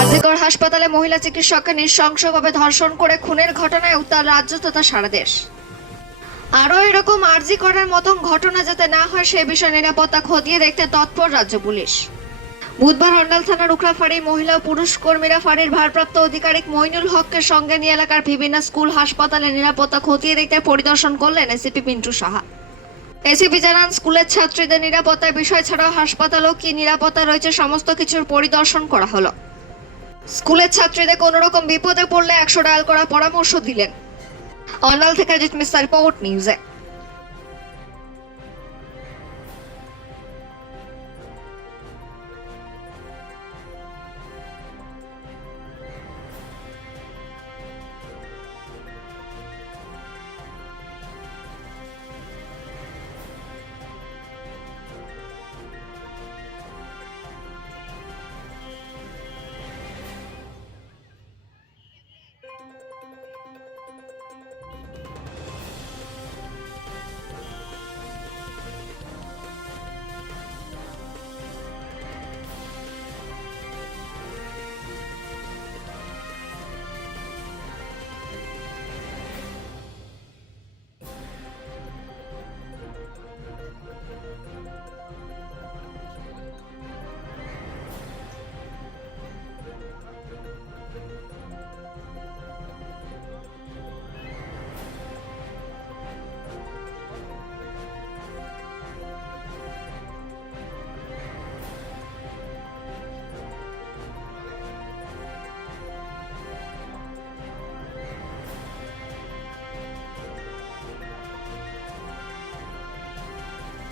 আরজিকর হাসপাতালে মহিলা চিকিৎসককে নৃশংসভাবে ধর্ষণ করে খুনের ঘটনায় উত্তাল রাজ্য তথা সারা দেশ। আরও এরকম আরজি করার মতন ঘটনা যাতে না হয়, সে বিষয়ে নিরাপত্তা খতিয়ে দেখতে তৎপর রাজ্য পুলিশ। বুধবার হন্ডাল থানার উখড়াফাড়ি মহিলা ও পুরুষ কর্মীরা ফাঁড়ির ভারপ্রাপ্ত আধিকারিক মইনুল হককে সঙ্গে নিয়ে এলাকার বিভিন্ন স্কুল, হাসপাতালে নিরাপত্তা খতিয়ে দেখতে পরিদর্শন করলেন এসিপি পিন্টু সাহা। এসিপি জানান স্কুলের ছাত্রীদের নিরাপত্তার বিষয় ছাড়াও হাসপাতালও কি নিরাপত্তা রয়েছে, সমস্ত কিছুর পরিদর্শন করা হলো। স্কুলের ছাত্রীদের কোনো রকম বিপদে পড়লে একশো ডায়াল করার পরামর্শ দিলেন। অনাল থেকে জিত মিস্টার রিপোর্ট, নিউজে।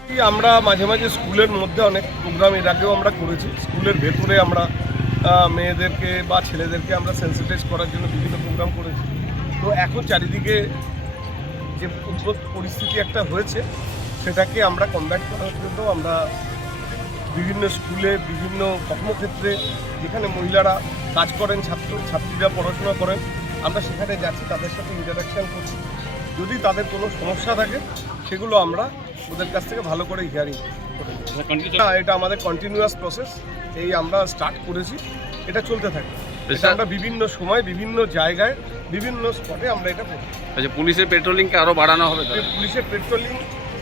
আমরা মাঝে মাঝে স্কুলের মধ্যে অনেক প্রোগ্রাম এর আগেও আমরা করেছি। স্কুলের ভেতরে আমরা মেয়েদেরকে বা ছেলেদেরকে আমরা সেন্সিটাইজ করার জন্য বিভিন্ন প্রোগ্রাম করেছি। তো এখন চারিদিকে যে পরিস্থিতি একটা হয়েছে, সেটাকে আমরা কমব্যাট করার জন্য আমরা বিভিন্ন স্কুলে, বিভিন্ন কর্মক্ষেত্রে যেখানে মহিলারা কাজ করেন, ছাত্র, ছাত্রীরা পড়াশোনা করেন, আমরা সেখানে যাচ্ছি, তাদের সাথে ইন্টারাকশান করছি। যদি তাদের কোনো সমস্যা থাকে, সেগুলো আমরা ওদের কাছ থেকে ভালো করে হিয়ারিং না এটা আমাদের কন্টিনিউয়াস প্রসেস এই আমরা স্টার্ট করেছি। এটা চলতে থাকে এটা আমরা বিভিন্ন সময় বিভিন্ন জায়গায় বিভিন্ন স্পটে আমরা এটা করি আচ্ছা পুলিশের পেট্রোলিংকে আরও বাড়ানো হবে পুলিশের পেট্রোলিং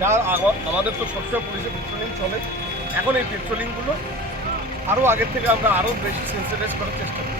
যা আগা- আমাদের তো সবসময় পুলিশের পেট্রোলিং চলে। এখন এই পেট্রোলিংগুলো আরও আগের থেকে আমরা আরও বেশি সেন্সিটাইজ করার চেষ্টা করি